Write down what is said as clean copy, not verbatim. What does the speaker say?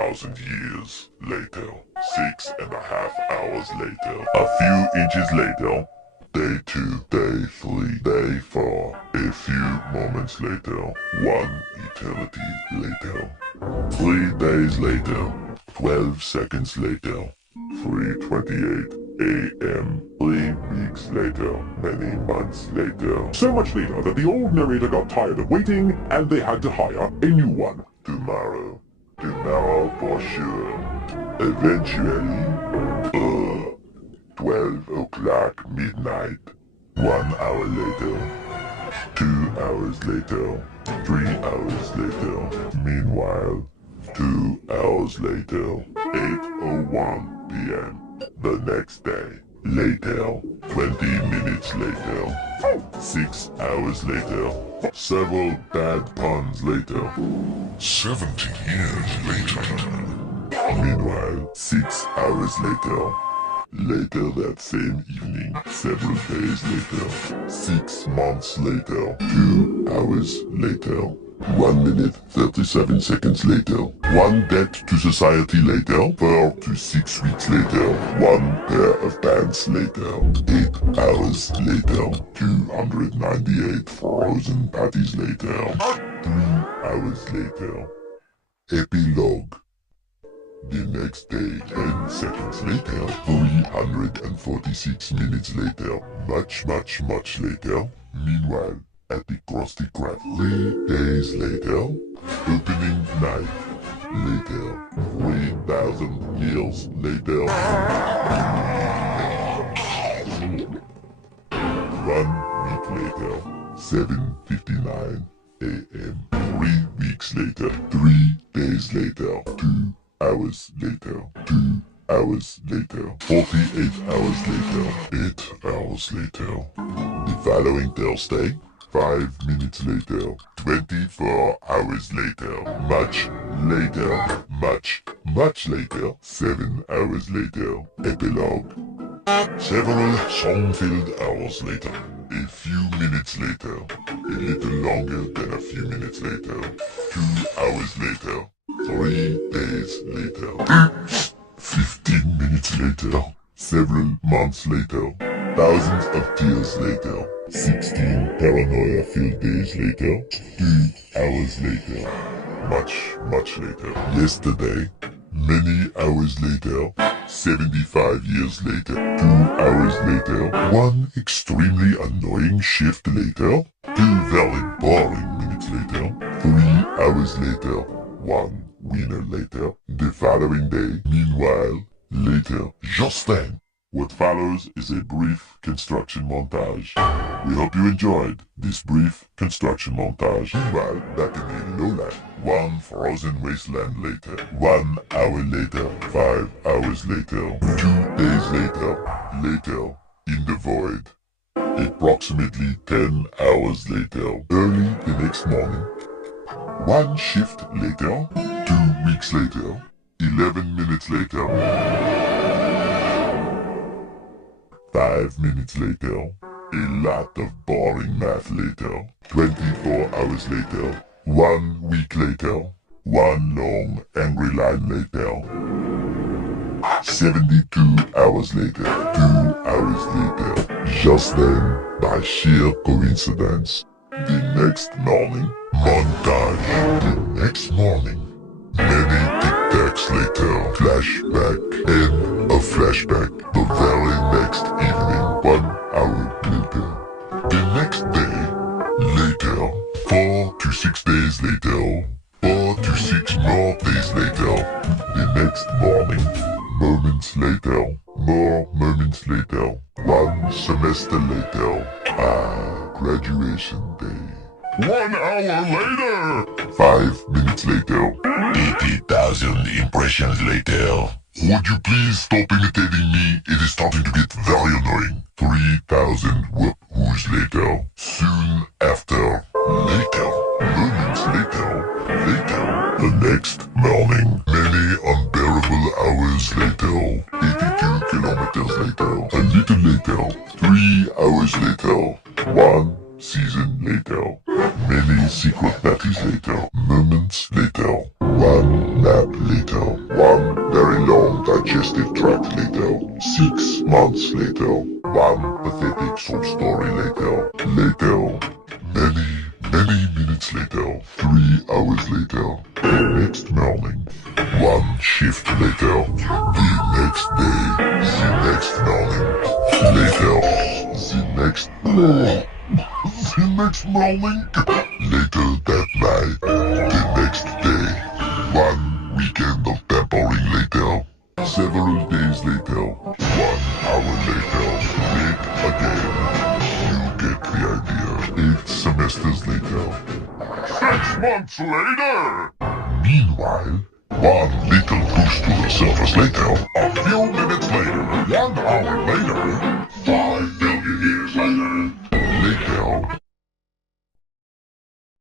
1,000 years later, 6.5 hours later, a few inches later, day 2, day 3, day 4, a few moments later, 1 eternity later, 3 days later, 12 seconds later, 3:28 a.m., 3 weeks later, many months later. So much later that the old narrator got tired of waiting and they had to hire a new one. Tomorrow for sure. Eventually, 12 o'clock midnight, 1 hour later, 2 hours later, 3 hours later. Meanwhile, 2 hours later, 8:01 p.m. the next day. Later, 20 minutes later, 6 hours later, several bad puns later, 70 years later. Meanwhile, 6 hours later, later that same evening, several days later, 6 months later, 2 hours later, 1 minute 37 seconds later, 1 debt to society later, 4 to 6 weeks later, 1 pair of pants later, 8 hours later, 298 frozen patties later, 3 hours later. Epilogue. The next day, 10 seconds later, 346 minutes later, much later. Meanwhile, at the Krusty Krab, 3 days later, opening night later, 3,000 years later, 1 week later, 7:59 a.m., 3 weeks later, 3 days later, 2 hours later, 2 hours later, 48 hours later, 8 hours later. The following Thursday, 5 minutes later, 24 hours later, much later, 7 hours later. Epilogue. Several song-filled hours later, a few minutes later, a little longer than a few minutes later, 2 hours later, 3 days later, 15 minutes later, several months later, thousands of tears later, 16 paranoia-filled days later, 2 hours later, much later, yesterday, many hours later, 75 years later, 2 hours later, 1 extremely annoying shift later, 2 very boring minutes later, 3 hours later, 1 winner later, the following day. Meanwhile, later, just then. What follows is a brief construction montage. We hope you enjoyed this brief construction montage. Meanwhile, back in the lowland, 1 frozen wasteland later, 1 hour later, 5 hours later, 2 days later, in the void, approximately 10 hours later, early the next morning, 1 shift later, 2 weeks later, 11 minutes later, 5 minutes later, a lot of boring math later, 24 hours later, 1 week later, 1 long angry line later, 72 hours later, 2 hours later, just then, by sheer coincidence, the next morning, montage, the next morning, many tic-tacs later, flashback, and a flashback, the very next evening, 1 hour later. The next day, later, 4 to 6 days later, 4 to 6 more days later, the next morning, moments later, more moments later, 1 semester later, graduation day. 1 hour later! 5 minutes later. 80,000 impressions later. Would you please stop imitating me? It is starting to get very annoying. 3,000 whoop-whoos later. Soon after. Later. Moments later. The next morning. Many unbearable hours later. 82 kilometers later. A little later. 3 hours later. 1 season later. Many secret parties later. Moments later. One nap later. One very long digestive tract later. 6 months later. One pathetic sob story later. Many minutes later. 3 hours later. The next morning. One shift later. The next day. The next morning. Later. The next morning. Later that night. The next day. One weekend of pampering later. Several days later. 1 hour later. Late again. You get the idea. 8 semesters later. 6 months later! Meanwhile, one little boost to the surface later. A few minutes later. 1 hour later. 5